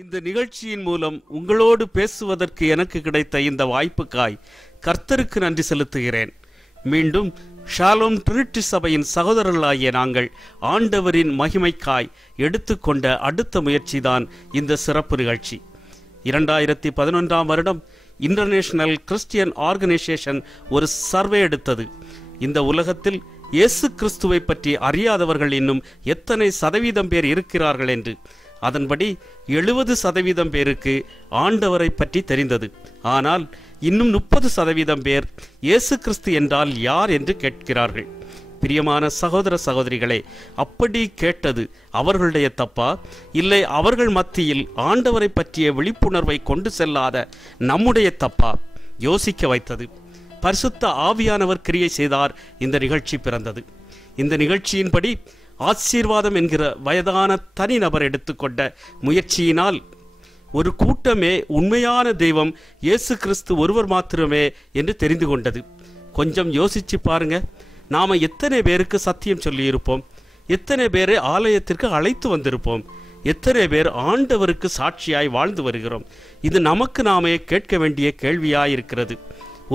இந்த நிகழ்ச்சியின் மூலம் உங்களோடு பேசுவதற்கு எனக்கு கிடைத்த இந்த வாய்ப்புக்காய் கர்த்தருக்கு நன்றி செலுத்துகிறேன். மீண்டும் ஷாலோம் ட்ரினிட்டி சபையின் சகோதரர்களாகிய நாங்கள் ஆண்டவரின் மகிமைக்காய் எடுத்துக்கொண்ட அடுத்த முயற்சிதான் இந்த சிறப்பு நிகழ்ச்சி. 2011ஆம் வருடம் இன்டர்நேஷனல் கிறிஸ்டியன் ஆர்கனைசேஷன் ஒரு சர்வே எடுத்தது. இந்த உலகத்தில் இயேசு கிறிஸ்துவை பற்றி அறியாதவர்கள் இன்னும் எத்தனை சதவீதம் பேர் இருக்கிறார்கள் என்று. அதன்படி 70% பேருக்கு ஆண்டவரை பற்றி தெரிந்தது. ஆனால் இன்னும் 30% பேர் இயேசு கிறிஸ்து என்றால் யார் என்று கேட்கிறார்கள். பிரியமான சகோதர சகோதரிகளே, அப்படி கேட்டது அவர்களுடைய தப்பா, இல்லை அவர்கள் மத்தியில் ஆண்டவரை பற்றிய விழிப்புணர்வை கொண்டு செல்லாத நம்முடைய தப்பா? யோசிக்க வைத்தது. பரிசுத்த ஆவியானவர் கிரியை செய்தார். இந்த நிகழ்ச்சி பிறந்தது. இந்த நிகழ்ச்சியின்படி ஆசீர்வாதம் என்கிற வயதான தனிநபர் எடுத்துக்கொண்ட முயற்சியினால் ஒரு கூட்டமே உண்மையான தெய்வம் இயேசு கிறிஸ்து ஒருவர் மாத்திரமே என்று தெரிந்து கொண்டது. கொஞ்சம் யோசிச்சு பாருங்க, நாம எத்தனை பேருக்கு சத்தியம் சொல்லியிருப்போம்? எத்தனை பேரை ஆலயத்திற்கு அழைத்து வந்திருப்போம்? எத்தனை பேர் ஆண்டவருக்கு சாட்சியாய் வாழ்ந்து வருகிறோம்? இது நமக்கு நாமே கேட்க வேண்டிய கேள்வியாயிருக்கிறது.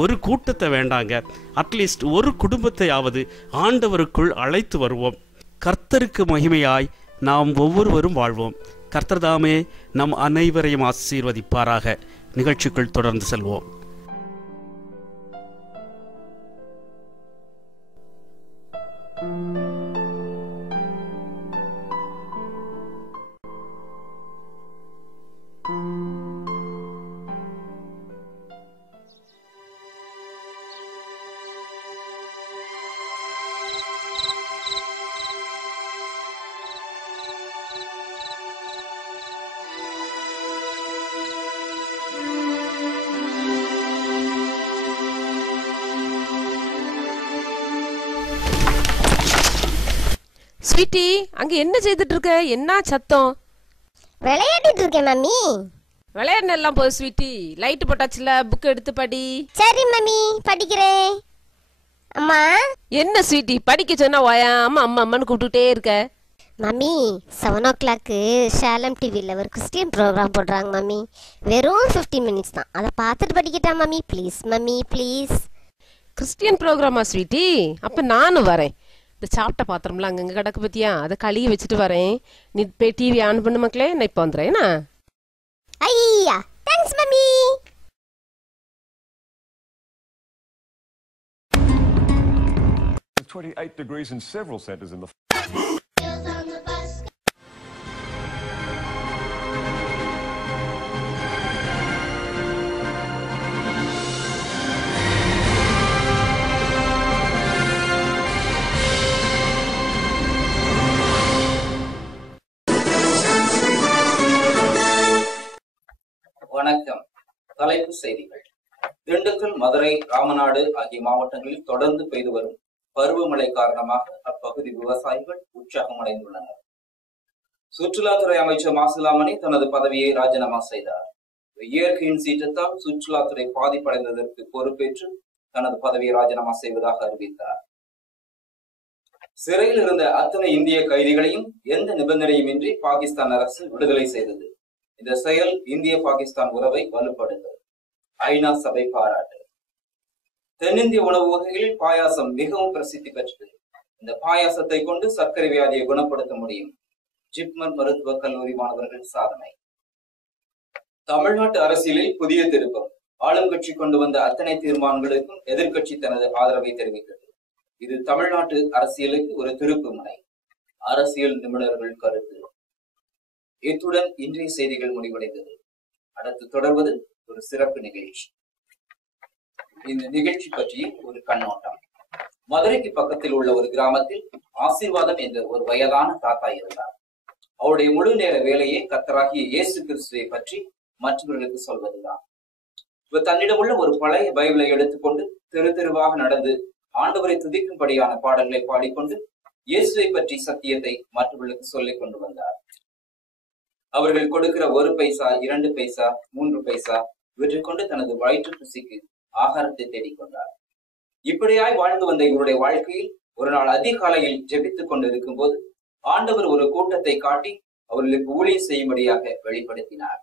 ஒரு கூட்டத்தை வேண்டாங்க, அட்லீஸ்ட் ஒரு குடும்பத்தையாவது ஆண்டவருக்குள் அழைத்து வருவோம். கர்த்தருக்கு மகிமையாய் நாம் ஒவ்வொருவரும் வாழ்வோம். கர்த்தர் தாமே நம் அனைவரையும் ஆசீர்வதிப்பாராக. நிகழ்ச்சிக்குள் தொடர்ந்து செல்வோம். ஸ்வீட்டி, அங்க என்ன செய்துட்டு இருக்க? என்ன சத்தம்? விளையாடிட்டு இருக்கேன் மம்மி. விளையாடுன எல்லாம் போய் ஸ்வீட்டி, லைட் போட்டாச்சுல, புக் எடுத்து படி. சரி மம்மி, படிக்கிறேன். அம்மா. என்ன ஸ்வீட்டி, படிக்க சொன்னா அம்மா அம்மா அம்மான்னு கூப்பிட்டுட்டே இருக்க? மம்மி, 7 o'clock ஷாலம் டிவியில் ஒரு கிறிஸ்டியன் ப்ரோக்ராம் போடுறாங்க மம்மி. வெறும் 15 minutes தான். அதை பார்த்துட்டு படிக்கிட்டா mummy? Please mummy, please. Christian ப்ரோக்ராமா ஸ்வீட்டி? அப்ப நானும் வரேன். இந்த சாப்பிட்ட பாத்திரம்லாம் அங்கங்க கிடக்கு பத்தியா, அதை கழுவி வச்சுட்டு வரேன். நீ போய் டிவி ஆன் பண்ணு மக்களே, நான் இப்போ வந்துடுறேன். ஐயா, thanks mummy. It's 28 degrees in several centers in the வணக்கம். தலைப்பு செய்திகள். திண்டுக்கல், மதுரை, ராமநாடு ஆகிய மாவட்டங்களில் தொடர்ந்து பெய்து வரும் பருவமழை காரணமாக அப்பகுதி விவசாயிகள் உற்சாகமடைந்துள்ளனர். சுற்றுலாத்துறை அமைச்சர் மாசிலாமணி தனது பதவியை ராஜினாமா செய்தார். இயற்கையின் சீற்றத்தால் சுற்றுலாத்துறை பாதிப்படைந்ததற்கு பொறுப்பேற்று தனது பதவியை ராஜினாமா செய்வதாக அறிவித்தார். சிறையில் இருந்த அத்தனை இந்திய கைதிகளையும் எந்த நிபந்தனையுமின்றி பாகிஸ்தான் அரசு விடுதலை செய்தது. இந்த செயல் இந்திய பாகிஸ்தான் உறவை வலுப்படுத்தது. ஐநா சபை பாராட்டு. தென்னிந்திய உணவு வகைகளில் பாயாசம் மிகவும் பிரசித்தி பெற்றது. இந்த பாயாசத்தை கொண்டு சர்க்கரை வியாதியை குணப்படுத்த முடியும். ஜிப்மர் மருத்துவக் கல்லூரி மாணவர்கள் சாதனை. தமிழ்நாட்டு அரசியலில் புதிய திருப்பம். ஆளும் கட்சி கொண்டு வந்த அத்தனை தீர்மானங்களுக்கும் எதிர்கட்சி தனது ஆதரவை தெரிவித்தது. இது தமிழ்நாட்டு அரசியலுக்கு ஒரு திருப்பு முனை. அரசியல் நிபுணர்கள் கருத்து. இத்துடன் இன்றைய செய்திகள் முடிவடைந்தது. அடுத்து தொடர்வது ஒரு சிறப்பு நிகழ்ச்சி. இந்த நிகழ்ச்சி பற்றிய ஒரு கண்ணோட்டம். மதுரைக்கு பக்கத்தில் உள்ள ஒரு கிராமத்தில் ஆசீர்வாதம் என்ற ஒரு வயதான தாத்தா இருந்தார். அவருடைய முழு நேர வேலையை கர்த்தராகிய இயேசு கிறிஸ்துவை பற்றி மற்றவர்களுக்கு சொல்வதுதான். இவர் தன்னிடமுள்ள ஒரு பழைய பைபிளை எடுத்துக்கொண்டு தெரு தெருவாக நடந்து ஆண்டவரை துதிக்கும்படியான பாடல்களை பாடிக்கொண்டு இயேசுவை பற்றி சத்தியத்தை மற்றவர்களுக்கு சொல்லிக் கொண்டு வந்தார். அவர்கள் கொடுக்கிற 1 பைசா, 2 பைசா, 3 பைசா இவற்றை கொண்டு தனது வயிற்று பசிக்கு ஆகாரத்தை தேடிக்கொண்டார். இப்படியாய் வாழ்ந்து வந்த இவருடைய வாழ்க்கையில் ஒரு நாள் அதிகாலையில் ஜெபித்துக் கொண்டிருக்கும் போது ஆண்டவர் ஒரு கூட்டத்தை காட்டி அவர்களுக்கு ஊழியம் செய்யும்படியாக வெளிப்படுத்தினார்.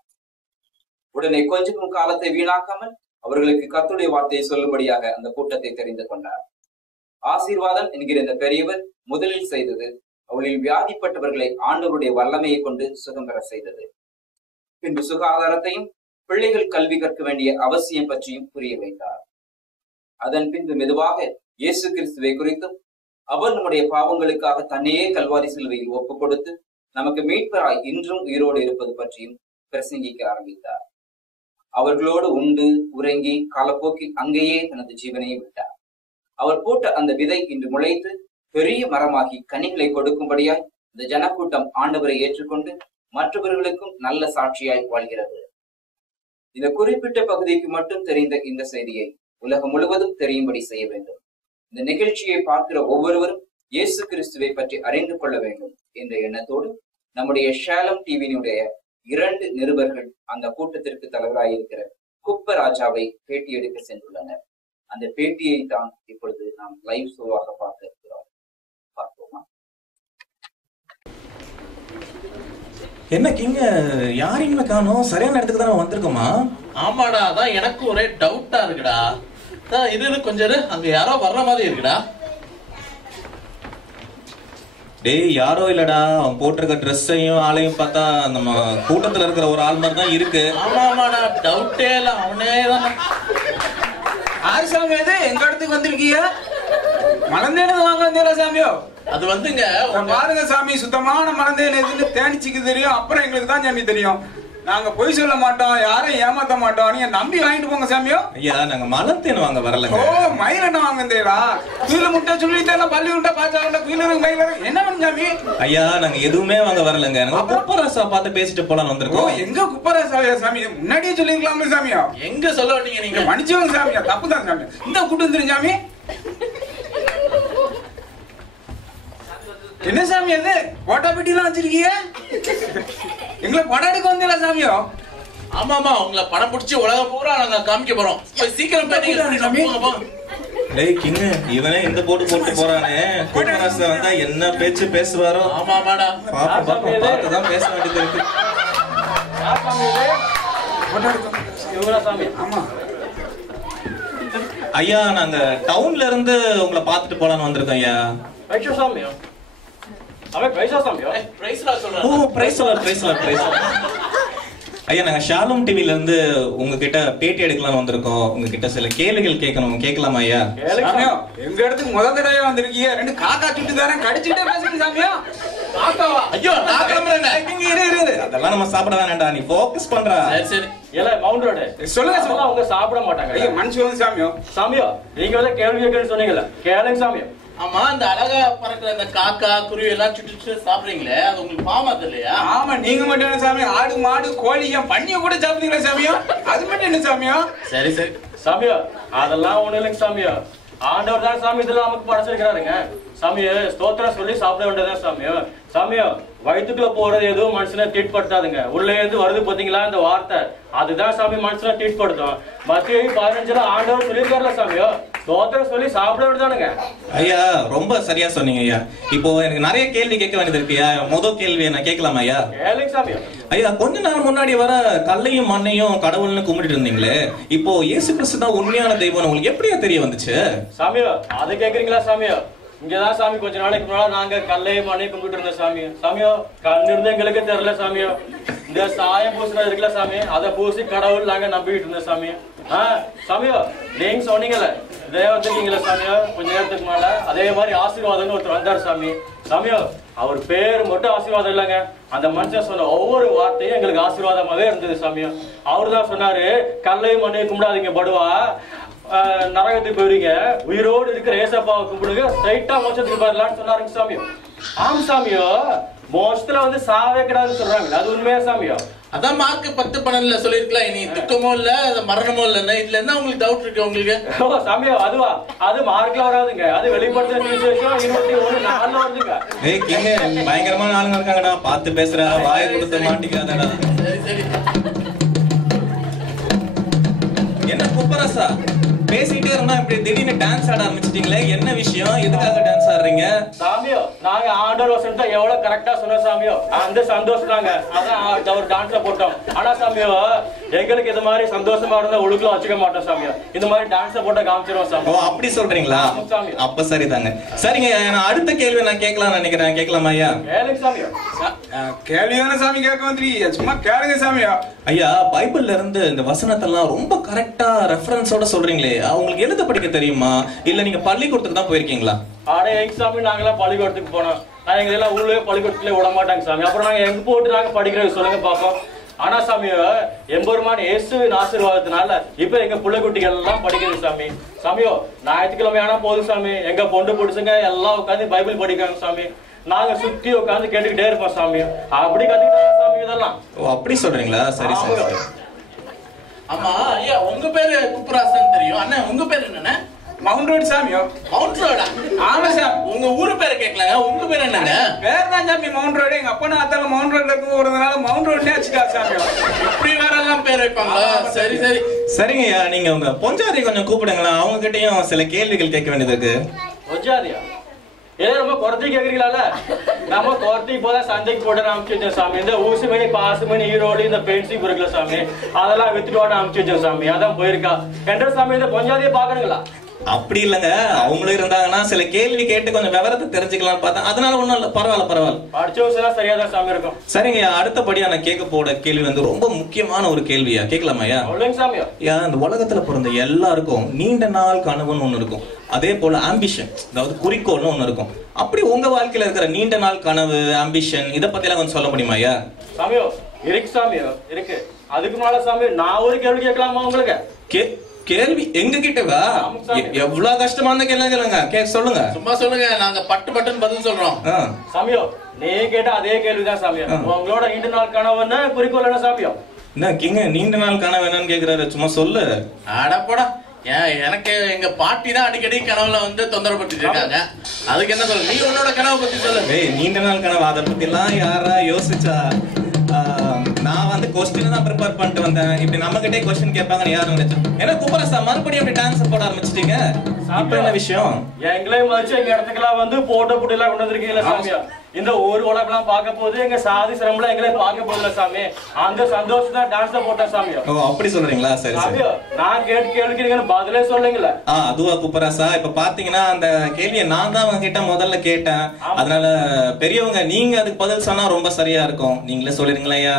உடனே கொஞ்சம் காலத்தை வீணாக்காமல் அவர்களுக்கு கர்த்தருடைய வார்த்தையை சொல்லும்படியாக அந்த கூட்டத்தை தெரிந்து கொண்டார். ஆசீர்வாதம் என்கிற இந்த பெரியவர் முதலில் செய்தது அவர்களில் வியாதிப்பட்டவர்களை ஆண்டவருடைய வல்லமையை கொண்டு சுகம் பெற செய்தது. பின்பு சுகாதாரத்தையும் பிள்ளைகள் கல்வி கற்க வேண்டிய அவசியம் பற்றியும் புரிய வைத்தார். அதன் பின்பு மெதுவாக இயேசு கிறிஸ்துவை குறித்தும் அவர் நம்முடைய பாவங்களுக்காக தன்னையே கல்வாரி சிலுவையில் ஒப்புக் கொடுத்து நமக்கு மீட்பராய் இன்றும் உயிரோடு இருப்பது பற்றியும் பிரசங்கிக்க ஆரம்பித்தார். அவர்களோடு உண்டு உறங்கி காலப்போக்கில் அங்கேயே தனது ஜீவனையை விட்டார். அவர் போட்ட அந்த விதை இன்று முளைத்து பெரிய மரமாகி கனிகளை கொடுக்கும்படியாய் இந்த ஜனக்கூட்டம் ஆண்டவரை ஏற்றுக்கொண்டு மற்றவர்களுக்கும் நல்ல சாட்சியாய் வாழ்கிறது. இந்த குறிப்பிட்ட பகுதிக்கு மட்டும் தெரிந்த இந்த செய்தியை உலகம் முழுவதும் தெரியும்படி செய்ய வேண்டும். இந்த நிகழ்ச்சியை பார்க்கிற ஒவ்வொருவரும் இயேசு கிறிஸ்துவை பற்றி அறிந்து கொள்ள வேண்டும் என்ற எண்ணத்தோடு நம்முடைய ஷாலம் டிவியினுடைய 2 நிருபர்கள் அந்த கூட்டத்திற்கு தலைவராயிருக்கிற குப்பராஜாவை பேட்டி எடுக்க சென்றுள்ளனர். அந்த பேட்டியை தான் இப்பொழுது நாம் லைவ் ஷோவாக பார்க்க இருக்கிறோம். பார்ப்போமா? என்ன கிங்க யாரையுமே காணோம்? சரியான இடத்துக்கு தானே வந்திருக்கோமா? ஆமாடா, அதான் எனக்கு ஒரே டவுட்டா இருக்குடா. இது கொஞ்சம் அங்க யாரோ வர்ற மாதிரி இருக்குடா. டேய், யாரோ இல்லடா, அவன் போட்டிருக்க ட்ரெஸ்ஸையும் ஆளையும் பார்த்தா நம்ம கூட்டத்துல இருக்கிற ஒரு ஆள் மாதிரி தான் இருக்கு. ஆமாமாடா, டவுட்டே இல்ல, அவனேதான். ஆறு சாமி அது எங்க இடத்துக்கு வந்திருக்கீங்க? மலந்தேனது வாங்க வந்தீங்களா சாமியோ? அது வந்துங்க பாருங்க சாமி, சுத்தமான மலந்தேன் எதுன்னு தேனிச்சுக்கு தெரியும். அப்புறம் எங்களுக்கு தான் சாமி தெரியும். நாங்க பொய் சொல்ல மாட்டோம், யாரையும் ஏமாத்த மாட்டோம். நீங்க நம்பி வாங்கிட்டு போங்க சாமியோ. ஐயா, நாங்க மலத்தேன் வாங்க வரலங்க. ஓ, மயிலண்ணா வாங்க வந்தீங்களா? குயில முட்டை சொல்லிட்டு பள்ளி உண்டா பாச்சா உண்டா குயிலருக்கு மயில என்ன பண்ணும் சாமி? ஐயா, நாங்க எதுவுமே வாங்க வரலங்க. நாங்க குப்பராசா பார்த்து பேசிட்டு போலான்னு வந்திருக்கோம். எங்க குப்பராசாவியா சாமி? முன்னாடியே சொல்லிருக்கலாமே சாமியா? எங்க சொல்ல வந்தீங்க நீங்க? மன்னிச்சுவாங்க சாமியா, தப்பு தான் சாமி. இந்த கூட்டு வந்துரும் சாமி. என்ன சாமி அது? போட்டா பெட்டிலாம் வச்சிருக்கீங்க? எங்களை படம் எடுக்க வந்தீங்களா சாமியோ? ஆமாமா, உங்களை படம் பிடிச்சி உலகம் பூரா நாங்க காமிக்க போறோம். சீக்கிரம் டேய் கிங்க, இவனே இந்த போட்டு போறானே. குப்பராசா வந்தா என்ன பேச்சு பேசுவாரோ? ஆமாமாடா, பார்த்துதான் பேச வேண்டியது இருக்கு. ஆமா ஐயா, நாங்க டவுன்ல இருந்து உங்களை பார்த்துட்டு போலான்னு வந்திருக்கோம் ஐயா. ஐயா, நாங்க ஷாலும் டிவில இருந்து உங்ககிட்ட பேட்டி எடுக்கலாம்னு வந்திருக்கோம். உங்ககிட்ட சில கேள்விகள் கேட்கணும், கேட்கலாமா ஐயா? சாமியோ, எங்க இடத்துக்கு முதல் தடவை வந்திருக்கீங்க. 2 காக்கா சுட்டுதாரன் கடிச்சுட்டே பேசுறீங்க சாமியோ. காக்காவா? ஐயோ, நான் கிளம்புறேன். அதெல்லாம் நம்ம சாப்பிட வேணாம்டா, நீ ஃபோக்கஸ் பண்றா. சரி ஏல மவுண்ட் ரோடு சொல்லுங்க சாமி, அவங்க சாப்பிட மாட்டாங்க. ஐயோ, மனுஷன் வந்து சாமியோ. சாமியோ, நீங்க வந்து கேள்வி கேட்கணும்னு சொன்னீங்கல்ல, கேளுங்க சாமியோ. ஆமா, இந்த அழகா பறக்கிற அந்த காக்கா குருவி எல்லாம் சுட்டு சாப்பிடுறீங்களே, அது உங்களுக்கு பாவமா இல்லையா? ஆமா, நீங்க மட்டும் என்ன சாமி? ஆடு மாடு கோழி பன்னிய கூட சாப்பிடுறீங்களா சாமியோ? அது மட்டும் என்ன சாமியோ? சரி சரி சாமியோ, அதெல்லாம் ஒண்ணு இல்லைங்க சாமியோ. ஆண்டவர் தான் சாமி இதெல்லாம் நமக்கு படைச்சிருக்கிறாருங்க. சாமியோ, ஸ்தோத்திரம் சொல்லி சாப்பிட வேண்டியதான் சாமியோ. சாமியோ, வயிற்றுக்குள்ள போறது எதுவும் மனுஷனை தீட்படுத்தாதுங்க. உள்ளே இருந்து வருது பாத்தீங்களா இந்த வார்த்தை, அதுதான் சாமி மனுஷனை தீட்படுத்தும். மத்திய 15 ஆண்டவர் சொல்லியிருக்காருல சாமியோ, ஸ்தோத்திரம் சொல்லி சாப்பிட வேண்டியதானுங்க. ஐயா, ரொம்ப சரியா சொன்னீங்க ஐயா. இப்போ எனக்கு நிறைய கேள்வி கேட்க வேண்டியது இருக்கு ஐயா. முதல் கேள்வியை நான் கேட்கலாமா ஐயா? கேளுங்க சாமியோ. ஐயா, கொஞ்ச நாள் முன்னாடி வர கல்லையும் மண்ணையும் கடவுள்னு கும்பிட்டு இருந்தீங்களே, இப்போ இயேசு கிறிஸ்து தான் உண்மையான தெய்வம் உங்களுக்கு எப்படியா தெரிய வந்துச்சு? சாமியோ, அதை கேக்குறீங்களா சாமியோ? இங்கதான் சாமி கொஞ்ச நாளைக்கு முன்னாடி நாங்க கல்லையும் மண்ணையும் கும்பிட்டு இருந்தோம் சாமி. சாமியோ, கண் இருந்து எங்களுக்கு தெரியல சாமியோ. இந்த சாயம் பூசினது இருக்குல்ல சாமி, அதை பூசி கடவுள் நாங்க நம்பிக்கிட்டு இருந்தோம் சாமி. சாமியோ, நீங்க சொன்னீங்கல்ல இதே வந்துருக்கீங்களா சாமியோ கொஞ்ச நேரத்துக்கு மேல, அதே மாதிரி ஆசீர்வாதம்னு ஒருத்தர் வந்தார் சாமி. சாமியோ, அவர் பேர் மட்டும் ஆசீர்வாதம் இல்லைங்க, அந்த மனுஷன் சொன்ன ஒவ்வொரு வார்த்தையும் எங்களுக்கு ஆசீர்வாதமாவே இருந்தது சாமியோ. அவரு தான் சொன்னாரு, கல்லையும் மண்ணையும் கும்பிடாதீங்க படுவா, நரகத்துக்கு போயிருங்க, உயிரோடு இருக்கிற ஏசப்பாவை கும்பிடுங்க, ஸ்ட்ரைட்டா மோட்சத்துக்கு போயிடலாம்னு சொன்னாருங்க சாமியோ. ஆம் சாமியோ, மோட்சத்துல வந்து சாவே கிடையாதுன்னு சொல்றாங்க, அது உண்மையா சாமியோ? அதான் மார்க் 10:12 சொல்லிருக்கலாம். இனி துக்கமோ இல்ல மரணமோ இல்ல. இதுல என்ன உங்களுக்கு டவுட் இருக்கு உங்களுக்கு? சாமியோ, அதுவா? அது மார்க்ல வராதுங்க, அது வெளிப்படுத்த 21:4 வருதுங்க. ஏய் கிங்க, பயங்கரமான ஆளுங்க இருக்காங்கடா, பார்த்து பேசுறா, வாயை கொடுத்து மாட்டிக்காதடா. சரி சரி. என்ன குப்பராசா, பேசிட்டே இருந்தா இப்படி திடீர்னு டான்ஸ் ஆட ஆரம்பிச்சிட்டீங்களே, என்ன விஷயம்? எதுக்காக டான்ஸ் ஆடுறீங்க? சாமியோ நாங்க ஆண்டவர் வசனத்தை எவ்வளவு கரெக்டா சொன்ன சாமியோ, அந்த சந்தோஷம் தாங்க, அதான் ஒரு டான்ஸ்ல போட்டோம். ஆனா சாமியோ எங்களுக்கு இது மாதிரி சந்தோஷமா இருந்தா ஒழுங்குல வச்சுக்க மாட்டோம் சாமியோ, இந்த மாதிரி டான்ஸ்ல போட்டு காமிச்சிருவோம் சாமி. ஓ அப்படி சொல்றீங்களா? அப்ப சரிதாங்க. சரிங்க, நான் அடுத்த கேள்வி நான் கேட்கலாம்னு நினைக்கிறேன். கேட்கலாமா ஐயா? கேளுங்க சாமியோ. கேள்வியான சாமி கேட்க வந்துருக்கீங்க, சும்மா கேளுங்க சாமியா. ஐயா, பைபிள்ல இருந்து இந்த வசனத்தெல்லாம் ரொம்ப கரெக்டா ரெஃபரன்ஸோட சொல்றீங்களே, உங்களுக்கு எழுத படிக்க தெரியுமா இல்ல நீங்க பள்ளிக்கூடத்துக்கு தான் போயிருக்கீங்களா? ஆடே எக்ஸாமி நாங்கெல்லாம் பள்ளிக்கூடத்துக்கு போனோம். எங்க எல்லாம் ஊர்லயே பள்ளிக்கூடத்துல விட மாட்டாங்க சாமி. அப்புறம் நாங்க எங்க போட்டு நாங்க படிக்கிறது சொல்லுங்க பாப்போம். ஆனா சாமி எம்பெருமான் இயேசுவின் ஆசீர்வாதத்தினால இப்ப எங்க பிள்ளை குட்டிகள் எல்லாம் படிக்கிறது சாமி. சாமியோ ஞாயிற்றுக்கிழமை ஆனா போதும் சாமி, எங்க பொண்டு பிடிச்சுங்க எல்லாம் உட்காந்து பைபிள் படிக்கிறாங்க சாமி. நாங்க சுத்தி உட்காந்து கேட்டுக்கிட்டே இருப்போம் சாமி. அப்படி கத்துக்கிட்டாங்க சாமி இதெல்லாம். ஓ அப்படி சொல்றீங்களா? சரி சரி. ஆமா ஐயா, உங்க பேரு குப்புராசன் தெரியும். அண்ணா உங்க பேரு என்னண்ணே? மவுண்ட் ரோடு சாமியோ. மவுண்ட் ரோடா? ஆமா சார். உங்க ஊரு பேரு கேட்கலாங்க, உங்க பேர் என்னங்க? பேர் தான் சாமி மவுண்ட் ரோடு. எங்க அப்பா அத்தால மவுண்ட் ரோட்ல இருக்கு போறதுனால மவுண்ட் ரோட்லயே வச்சுக்கா சாமியோ. இப்படி வேற எல்லாம் பேர் வைப்பாங்களா? சரி சரி. சரிங்கய்யா, நீங்க உங்க பொஞ்சாதி கொஞ்சம் கூப்பிடுங்களா, அவங்க கிட்டயும் சில கேள்விகள் கேட்க வேண்டியது இருக்கு. பொஞ்சாதியா? ஏதோ ரொம்ப குறைச்சி கேக்குறீங்களா? நம்ம குறைச்சி இப்போதான் சந்தைக்கு போட்டு அனுப்பிச்சு வச்சோம் சாமி. இந்த ஊசிமணி பாசுமணி ஈரோடு இந்த பென்சில் இருக்குல்ல சாமி, அதெல்லாம் வித்துட்டு வாட அனுப்பிச்சு வச்சோம் சாமி. அதான் போயிருக்கா கெண்டர் சாமி. இந்த பொஞ்சாதியை பாக்குறீங்களா? அப்படி இல்லங்க, அவங்களும் இருந்தாங்கன்னா சில கேள்வி கேட்டு கொஞ்சம் விவரத்தை தெரிஞ்சுக்கலாம் பார்த்தேன். அதனால ஒண்ணும் இல்ல, பரவாயில்ல. படிச்சவங்க சரியாதான் சாமி இருக்கும். சரிங்க, அடுத்தபடியா நான் கேட்க போட கேள்வி வந்து ரொம்ப முக்கியமான ஒரு கேள்வியா, கேட்கலாமாயா? சாமியா, இந்த உலகத்துல பிறந்த எல்லாருக்கும் நீண்ட நாள் கனவுன்னு ஒண்ணு இருக்கும். அதே போல ஆம்பிஷன், அதாவது குறிக்கோள்னு ஒண்ணு இருக்கும். அப்படி உங்க வாழ்க்கையில இருக்கிற நீண்ட நாள் கனவு, ஆம்பிஷன், இத பத்தி எல்லாம் கொஞ்சம் சொல்ல முடியுமாயா? சாமியோ இருக்கு சாமியோ இருக்கு. அதுக்கு மேல சாமி நான் ஒரு கேள்வி கேட்கலாமா உங்களுக்கு? கேள்வி எங்க கிட்டவா? எவ்வளவு கஷ்டமான கேள்வி கேளுங்க, சொல்லுங்க. சும்மா சொல்லுங்க, நாங்க பட்டு பட்டுன்னு பதில் சொல்றோம். சாமியோ நீங்க கேட்ட அதே கேள்விதான் சாமியோ. உங்களோட நீண்ட நாள் கனவுன்னா குறிக்கோள் என்ன சாமியோ? என்ன கிங்க நீண்ட நாள் கனவு என்னன்னு கேக்குறாரு, சும்மா சொல்லு. அடப்படா, எனக்கு எங்க பாட்டி தான் அடிக்கடி கனவுல வந்து தொந்தரவு பட்டு இருக்காங்க. அதுக்கு என்ன சொல்ல, நீ உன்னோட கனவை பத்தி சொல்லு. நீண்ட நாள் கனவு அதை பத்தி எல்லாம் யாரா யோசிச்சா? நான் வந்து கொஸ்டின் தான் ப்ரிப்பேர் பண்ணிட்டு வந்தேன். இப்படி நம்ம கிட்டே கொஸ்டின் கேட்பாங்கன்னு யாரும் நினைச்சேன். ஏன்னா குப்பரசா மறுபடியும் அப்படி டான்ஸ் போட ஆரம்பிச்சிட்டீங்க, இப்ப என்ன விஷயம்? எங்களே மதிச்சு எங்க இடத்துக்கெல்லாம் வந்து போட்டோ புட்டி எல்லாம் கொண்டு வந்திருக்கீங்களா சாமியா? இந்த ஒரு உலகம் பார்க்க போது எங்க சாதி சிரமம் எங்களே பார்க்க போதுல சாமி. அந்த சந்தோஷம் தான் டான்ஸ் போட்ட சாமியோ. ஓ அப்படி சொல்றீங்களா? சரி சாமியோ, நான் கேள்விக்கிறீங்கன்னு பதிலே சொல்லுங்களா? அதுவா குப்பராசா? இப்ப பாத்தீங்கன்னா அந்த கேள்வியை நான் தான் அவங்க கிட்ட முதல்ல கேட்டேன். அதனால பெரியவங்க நீங்க அதுக்கு பதில் சொன்னா ரொம்ப சரியா இருக்கும். நீங்களே சொல்லிருங்களா ஐயா?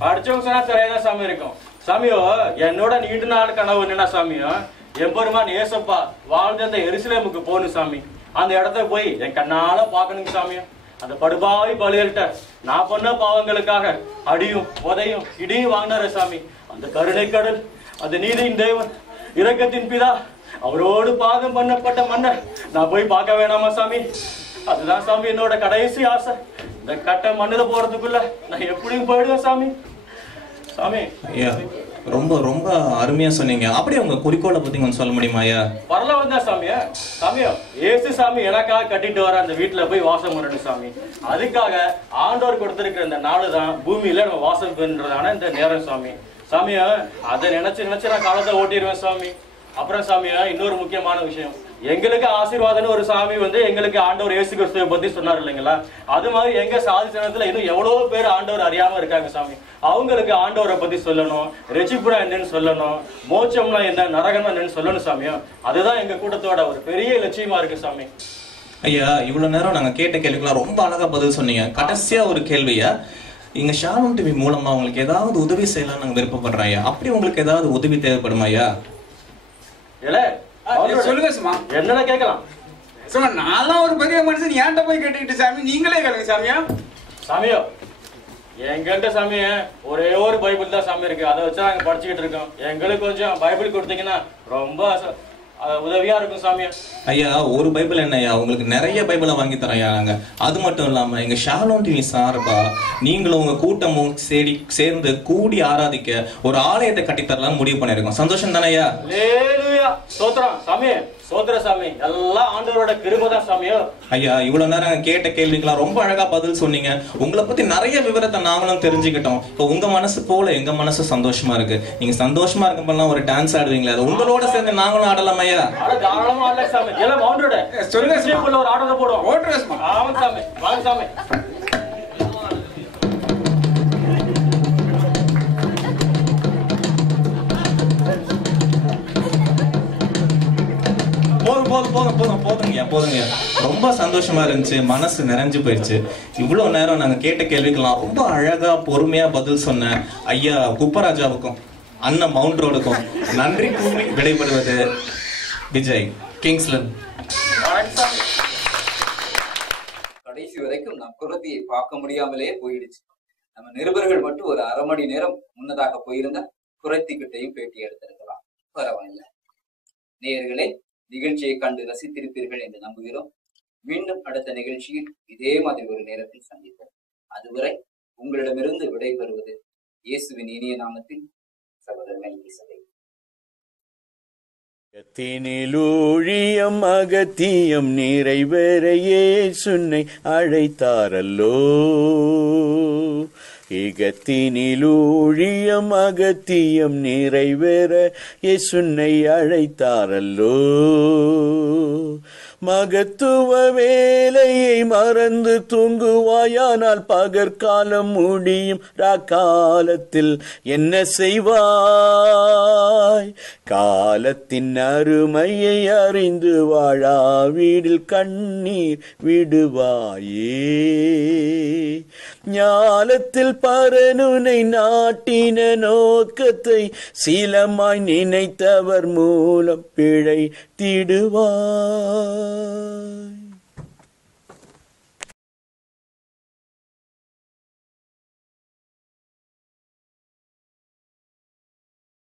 படிச்சவங்க சொன்னா சரியாதான் சாமி இருக்கும். சாமியோ என்னோட நீண்ட நாள் கனவு என்னன்னா சாமியோ, எம்பெருமான் ஏசப்பா வாழ்ந்த அந்த எருசலேமுக்கு போகணும் சாமி. அந்த இடத்த போய் என் கண்ணால பாக்கணுங்க சாமியோ. அந்த படுபாவி பலிகள்கிட்ட நான் பண்ண பாவங்களுக்காக அடியும் உதையும் இடியும் வாங்கினாரு சாமி. அந்த கருணை கடல், அந்த நீதியின் தேவன், இரக்கத்தின் பிதா, அவரோடு பாதம் பண்ணப்பட்ட மன்னர் நான் போய் பார்க்க வேணாமா சாமி? அதுதான் சாமி என்னோட கடைசி ஆசை. இந்த கட்ட மண்ணுல போறதுக்குள்ள நான் எப்படியும் போயிடுவேன் சாமி. சாமி ஐயா ரொம்ப ரொம்ப அருமையா சொன்னீங்க. அப்படியே உங்க குறிக்கோளை பத்தி கொஞ்சம் சொல்ல முடியுமா ஐயா? வரல வந்தா சாமியா? சாமியோ ஏசு சாமி எனக்காக கட்டிட்டு வர அந்த வீட்டுல போய் வாசம் பண்ணணும் சாமி. அதுக்காக ஆண்டவர் கொடுத்திருக்கிற இந்த நாடுதான் பூமியில நம்ம வாசம் பண்றதான இந்த நேரம் சாமி. சாமியா அதை நினைச்சு நான் காலத்தை ஓட்டிடுவேன் சாமி. அப்புறம் சாமியா இன்னொரு முக்கியமான விஷயம், எங்களுக்கு ஆசீர்வாதம்னு ஒரு சாமி வந்து எங்களுக்கு ஆண்டவர் இயேசு கிறிஸ்துவை பத்தி சொன்னார் இல்லைங்களா? அது மாதிரி எங்க சாதி சனத்துல இன்னும் எவ்வளவு பேர் ஆண்டவர் அறியாம இருக்காங்க சாமி. அவங்களுக்கு ஆண்டவரை பத்தி சொல்லணும், ரட்சிப்புனா என்னன்னு சொல்லணும், மோட்சம்னா என்ன, நரகம்னா என்னன்னு சொல்லணும் சாமியோ. அதுதான் எங்க கூட்டத்தோட ஒரு பெரிய லட்சியமா இருக்கு சாமி. ஐயா இவ்வளவு நேரம் நாங்க கேட்ட கேள்விக்கெல்லாம் ரொம்ப அழகா பதில் சொன்னீங்க. கடைசியா ஒரு கேள்வியா, இங்க ஷாலோம் டிவி மூலமா உங்களுக்கு ஏதாவது உதவி செய்யலாம் நாங்க விருப்பப்படுறோம் ஐயா. அப்படி உங்களுக்கு ஏதாவது உதவி தேவைப்படுமா ஐயா? சொல்லுங்க சும்மா. என்னடா கேட்கலாம் சும்மா? நான் ஒரு பெரிய மனுஷன் ஏன்ட்ட போய் கேட்டுக்கிட்டு சாமி, நீங்களே கேளுங்க சாமியா. சாமியோ எங்கள்கிட்ட சாமி ஒரே ஒரு பைபிள் தான் சாமி இருக்கு. அதை வச்சு நாங்க படிச்சுக்கிட்டு இருக்கோம். எங்களுக்கு கொஞ்சம் பைபிள் கொடுத்தீங்கன்னா ரொம்ப உதவியா இருக்கும் சாமி. ஐயா ஒரு பைபிள் என்ன ஐயா, உங்களுக்கு நிறைய பைபிளை வாங்கி தரோம் ஐயா நாங்க. அது மட்டும் இல்லாம எங்க ஷாலோம் டிவி சார்பா நீங்களும் உங்க கூட்டமும் சேர்ந்து கூடி ஆராதிக்க ஒரு ஆலயத்தை கட்டித்தரலாம் முடிவு பண்ணிருக்கோம். சந்தோஷம் தானே ஐயா? ஸ்தோத்திரம் சாமி, சோத்திர சாமி. எல்லாம் ஆண்டவரோட கிருபை தான் சாமியோ. ஐயா, இவ்வளவு நேரம் கேட்ட கேள்விக்கெல்லாம் ரொம்ப அழகா பதில் சொன்னீங்க. உங்களை பத்தி நிறைய விவரத்தை நாங்களும் தெரிஞ்சுக்கிட்டோம். இப்போ உங்க மனசு போல எங்க மனசு சந்தோஷமா இருக்கு. நீங்க சந்தோஷமா இருக்கப்பெல்லாம் ஒரு டான்ஸ் ஆடுவீங்களா? அது உங்களோட சேர்ந்து நாங்களும் ஆடலாம் ஐயா. தாராளமா ஆடலாம் சாமி. எல்லாம் மவுண்டோட சொல்லுங்க ஒரு ஆர்டர் போடுவோம். ஆமாம் சாமி, வாங்க சாமி. போதுங்க. ரொம்ப சந்தோஷமா இருந்துச்சு, மனசு நிறைஞ்சு போயிடுச்சு. இவ்வளவு நேரம் நாங்க கேட்ட கேள்விக்கெல்லாம் ரொம்ப அழகா பொறுமையா பதில் சொன்ன ஐயா குப்பராஜாவுக்கும் அண்ணன் மவுண்ட் ரோடுக்கும் நன்றி கூறி விடைபெறுவது விஜய், கிங்ஸ்லன். கடைசி வரைக்கும் நம் குரத்தியை பார்க்க முடியாமலே போயிடுச்சு. நம்ம நிருபர்கள் மட்டும் ஒரு அரை மணி நேரம் முன்னதாக போயிருந்தா குரத்திக்கிட்டையும் பேட்டி எடுத்திருக்கலாம். பரவாயில்ல. நேயர்களே, நிகழ்ச்சியை கண்டு ரசித்திருப்பீர்கள் என்று நம்புகிறோம். மீண்டும் அடுத்த நிகழ்ச்சியில் இதே மாதிரி ஒரு நேரத்தில் சந்திப்போம். அதுவரை உங்களிடமிருந்து விடைபெறுவது இயேசுவின் இனிய நாமத்தில் சகோதரர் மெல்கி சபை. ஊழியம் அகத்தியம் நிறைவேற இயேசுவை அழைத்தாரல்லோ. ஏகத்தினில் ஊழியம் அகத்தியம் நிறைவேற இயேசுவை அழைத்தாரல்லோ. மகத்துவ வேலையை மறந்து தூங்குவாயானால் பகற்காலம் முடியும். காலத்தில் என்ன செய்வாய்? காலத்தின் அருமையை அறிந்து வாழா வீடில் கண்ணீர் விடுவாயே. ஞாலத்தில் பரனுனை நாட்டின நோக்கத்தை சீலமாய் நினைத்தவர் மூலம் பிழை திடுவாய்.